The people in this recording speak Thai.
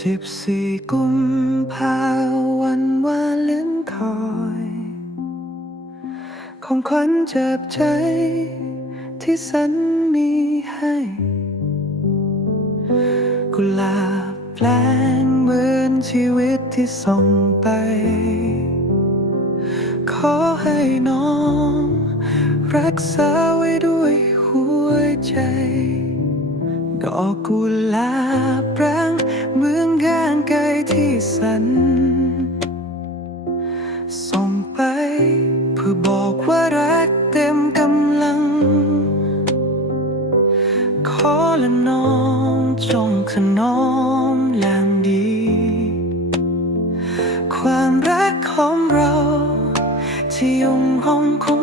สิบสี่กุมภาวันวาเลนไทน์ของขวัญจากใจที่สันมีให้ กุหลาบแปลงเหมือนชีวิตที่ส่งไป ขอให้น้อง รักษาไว้ด้วยหัวใจ ดอกกุหลาบแปลงเหมือนกางไกลที่สัน ส่งไปเพื่อบอกว่ารักเต็มกำลัง ขอละน้องจงถนอมแรงดี ความรักของเรา ที่ยงคงคง